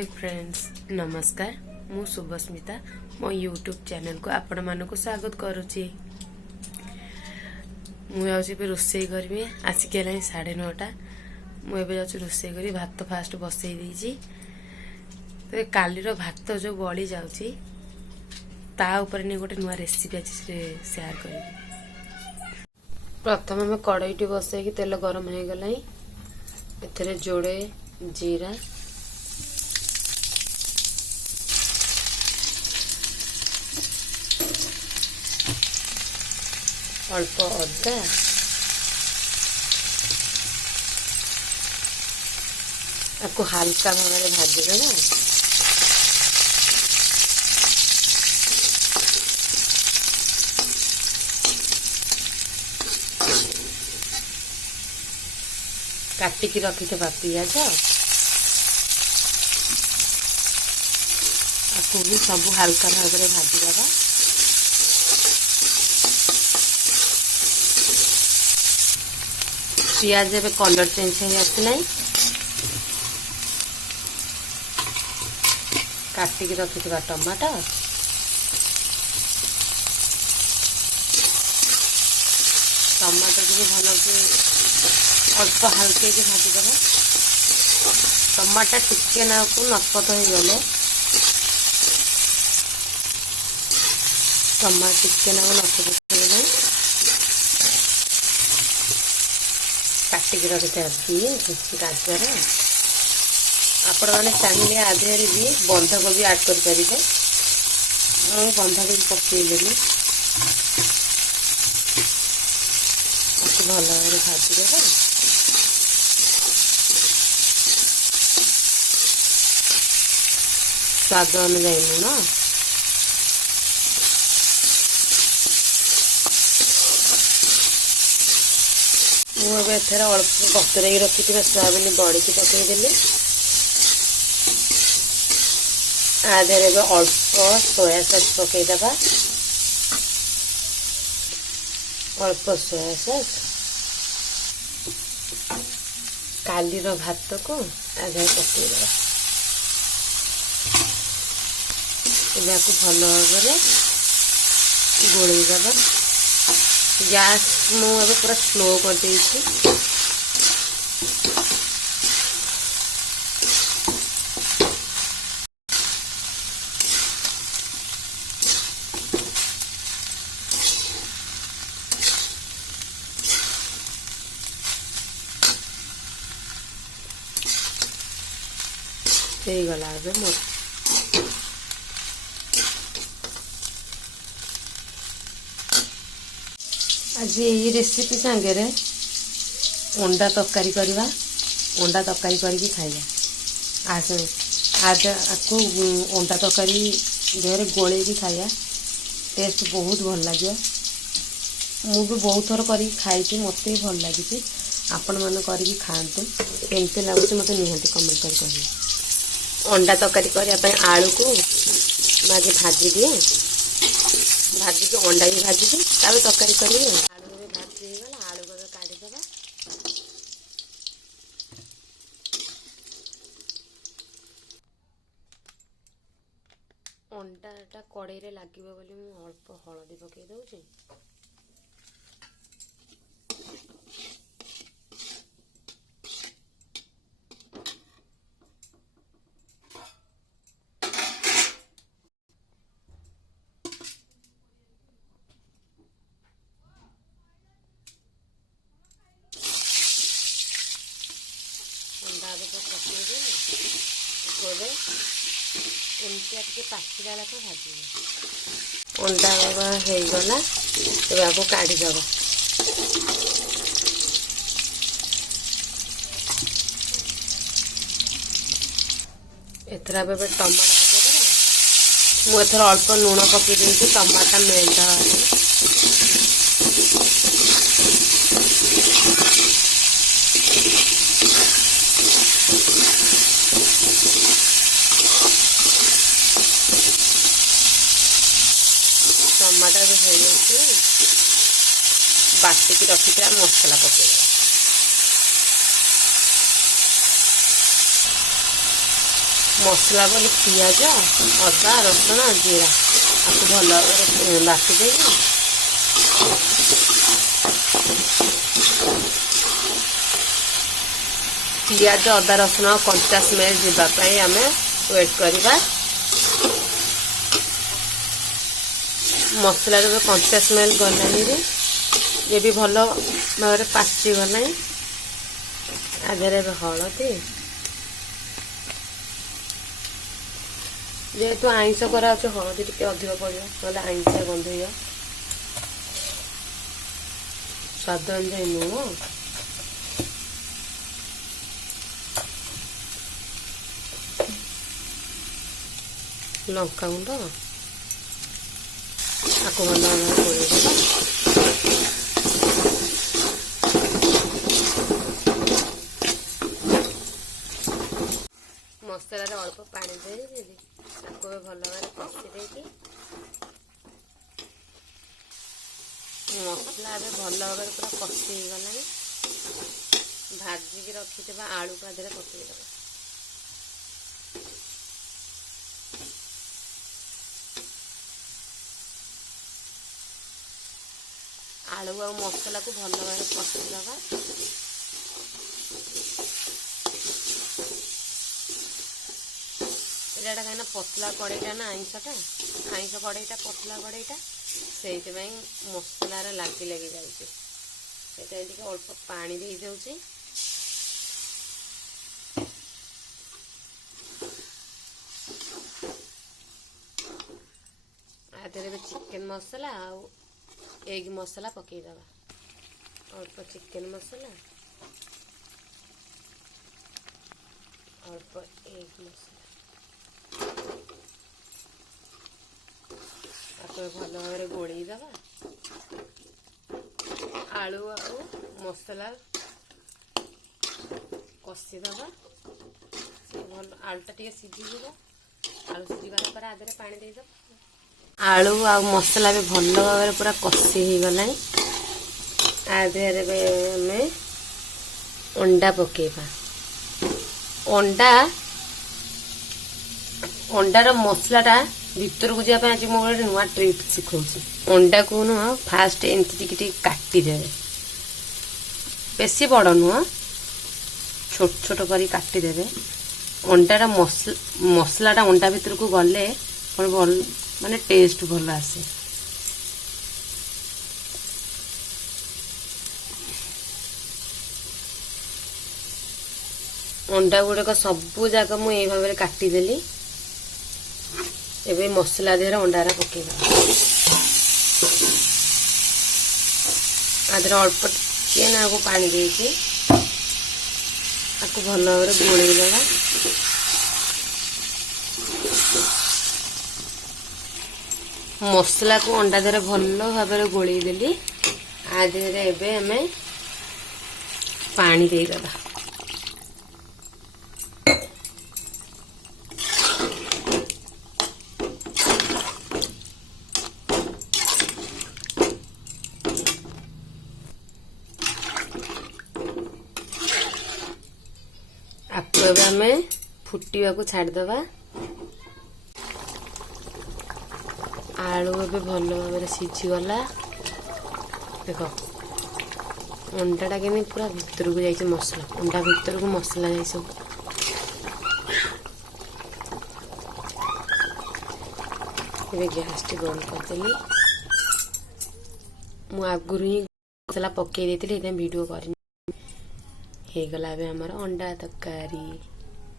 Hi friends नमस्कार मु शुभस्मिता मो यूट्यूब चैनल को आपण मानक स्वागत करुच्ची। मुझे रोषे करी आसिक 9:30 मुझे रोषे करी भात फास्ट बसई देजी। तो काली भात जो बली जाऊँगी ता ऊपर नहीं गोटे नुआ रेसिपी आज शेयर करी। प्रथम आम कड़ईटी बसई तेल गरम हो गला एथे जोड़े जीरा अल्प अदा आपको हल्का भाव में भाजीदेवा। काटिकी रखिथिबा पियाज आपको भी सब हल्का भाव में भाजीदेवा। पियाज एवं कलर चेंज हो आसना काटिकी रखिथिबा टमाटो टमाटो को भल से अल्प हल्के की भाजीदेवा। टमाटा टिके ना को नपत हो गले टमाटो टिके ना नपत काटिकी रखिथे गाजर आपण मैंने चाहिए आधे भी बंधाकोबी ऐड कर पारे। बंधाकोबी पकईदेली भल भाव भाजीदेवा। स्वाद अनुजाई लुण मुझे अल्प बतुरई रखी सोयाबीन बड़ी की पकईदेली आधे अल्प सोया सॉस पकईदेवा। अल्प सोया सॉस काली भात को आधे पकईदेवा। भल भाव गोलैदेवा। गैस मुझे पूरा स्लो कर देइछि। गला मोर आज ये रेसिपी सांगे अंडा तरकारी करवा। अंडा तरकारी करके खाइबा। आज आज आपको अंडा तरकारी देहरे गोले की खाइबा टेस्ट बहुत भल लगे। मु भी बहुत थर कर खाई मत भी भल लगी। आपण मैंने करके खातु केमती लगुच मत निहाती कमेंट कर कहिए। अंडा तरकारी करने आलू को आगे भाजी दिए भाजी के अंडा भी भाजी दी तरकारी करेंगे। आलू भी भाजी होगा आलू को काढ़ीदेवा। अंडाटा कड़े लगे बोली अल्प हलदी पकई दौची। अंडा तो पकईदे एमती टे पाचिला लाख भाजी अंडा होगला तब आपको काढ़ीदेव। एथर टमाटो पकईदेवा। मुझे अल्प लुण पकई देती टमाटा मेल्ट हवा। टमाटर हो बाटिकी रखी मसला पकईदेवा। ମସଲା ବୋଲି ପିଆଜ ଅଦା ରସୁଣ ଜିରା ଆକୁ ଭଲ ଭାବରେ ବାଟି ଦେଇକି ପିଆଜ ଅଦା ରସୁଣ କଞ୍ଚା ସ୍ମେଲ ଯିବା ପାଇଁ ଆମେ ୱେଟ୍ କରିବା। ମସଲାର ଏବେ କଞ୍ଚା ସ୍ମେଲ ଗଲାଣି ଯେ ବି ଭଲ ଭାବରେ ପାଚିଗଲାଣି। ଆ ଦେହରେ ଏବେ ହଳଦୀ, ଯେହେତୁ ଆଇଁଷ କରାହେଉଛି ହଳଦୀ ଟିକେ ଅଧିକ ପଡ଼ିବ, ନହେଲେ ଆଇଁଷିଆ ଗନ୍ଧେଇବ। ସ୍ୱାଦ ଅନୁଯାୟୀ ଲୁଣ, ଲଙ୍କାଗୁଣ୍ଡ ଆକୁ ଭଲ ଭାବରେ ଗୋଳେଇଦେବା। ମସଲାରେ ଅଳ୍ପ ପାଣି ଦେଇଦେବି, ତାକୁ ଭଲ ଭାବରେ କଷି ଦେଇକି ମସଲା ଏବେ ଭଲ ଭାବରେ ପୁରା କଷି ହେଇଗଲାଣି। ଭାଜିକି ରଖିଥିବା ଆଳୁ ତା ଦେହରେ ପକେଇଦେବା। ଆଳୁ ଆଉ ମସଲାକୁ ଭଲ ଭାବରେ କଷିଦେବା। ଏଇଟା କାହିଁକିନା ପତଲା କଡ଼େଇଟା ନା, ଆଇଁଷ କଡ଼େଇଟା ପତଲା କଡ଼େଇଟା, ସେଇଥିପାଇଁ ମସଲାରେ ଲାଗି ଯାଉଛି। ସେଥିପାଇଁ ଟିକେ ଅଳ୍ପ ପାଣି ଦେଇଦେଉଛି। ଆ ଦେହରେ ଏବେ ଚିକେନ ମସଲା ଆଉ ଏଗ୍ ମସଲା ପକେଇଦେବା। ଅଳ୍ପ ଚିକେନ ମସଲା, ଅଳ୍ପ ଏଗ୍ ମସଲା, ତାକୁ ଭଲ ଭାବରେ ଗୋଳେଇ ଦେବା। ଆଳୁ ଆଉ ମସଲା କଷିଦେବା। ଭଲ ଆଳୁଟା ଟିକେ ସିଝିଯିବ। ଆଳୁ ସିଝିଗଲା ପରେ ଆ ଦେହରେ ପାଣି ଦେଇଦେବା। ଆଳୁ ଆଉ ମସଲା ବି ଭଲ ଭାବରେ ପୁରା କଷି ହେଇଗଲାଣି। ଆ ଦେହରେ ଏବେ ଆମେ ଅଣ୍ଡା ପକେଇବା। ଅଣ୍ଡାର ମସଲାଟା ଭିତରକୁ ଯିବା ପାଇଁ ଆଜି ମୁଁ ଗୋଟେ ନୂଆ ଟ୍ରିକ୍ ଶିଖଉଛି। ଅଣ୍ଡାକୁ ନୁହଁ, ଫାଷ୍ଟ ଏମିତି ଟିକେ ଟିକେ କାଟିଦେବେ। ବେଶୀ ବଡ଼ ନୁହଁ, ଛୋଟ ଛୋଟ କରି କାଟିଦେବେ। ଅଣ୍ଡାର ମସଲାଟା ଅଣ୍ଡା ଭିତରକୁ ଗଲେ ଭଲ ମାନେ ଟେଷ୍ଟ ଭଲ ଆସେ। ଅଣ୍ଡା ଗୁଡ଼ାକ ସବୁ ଯାକ ମୁଁ ଏଇ ଭାବରେ କାଟିଦେଲି। ଏବେ ମସଲା ଦେହରେ ଅଣ୍ଡାରା ପକେଇବା। ଆ ଦେହରେ ଅଳ୍ପ ଟିକେ ନାକୁ ପାଣି ଦେଇକି ତାକୁ ଭଲ ଭାବରେ ଗୋଳେଇ ଦେବା। ମସଲାକୁ ଅଣ୍ଡା ଦେହରେ ଭଲ ଭାବରେ ଗୋଳେଇ ଦେଲି। ଆ ଦେହରେ ଏବେ ଆମେ ପାଣି ଦେଇଦେବା। ଆକୁ ଏବେ ଆମେ ଫୁଟିବାକୁ ଛାଡ଼ିଦେବା। ଆଳୁ ଏବେ ଭଲ ଭାବରେ ସିଝିଗଲା। ଦେଖ ଅଣ୍ଡାଟା କେମିତି ପୁରା ଭିତରକୁ ଯାଇଛି ମସଲା। ଅଣ୍ଡା ଭିତରକୁ ମସଲା ଯାଇ ସବୁ। ଏବେ ଗ୍ୟାସଟି ବନ୍ଦ କରିଦେଲି। ମୁଁ ଆଗରୁ ହିଁ ମସଲା ପକେଇ ଦେଇଥିଲି, ସେଥିପାଇଁ ଭିଡ଼ିଓ କରିନି। ହେଇଗଲା ଏବେ ଆମର ଅଣ୍ଡା ତରକାରୀ।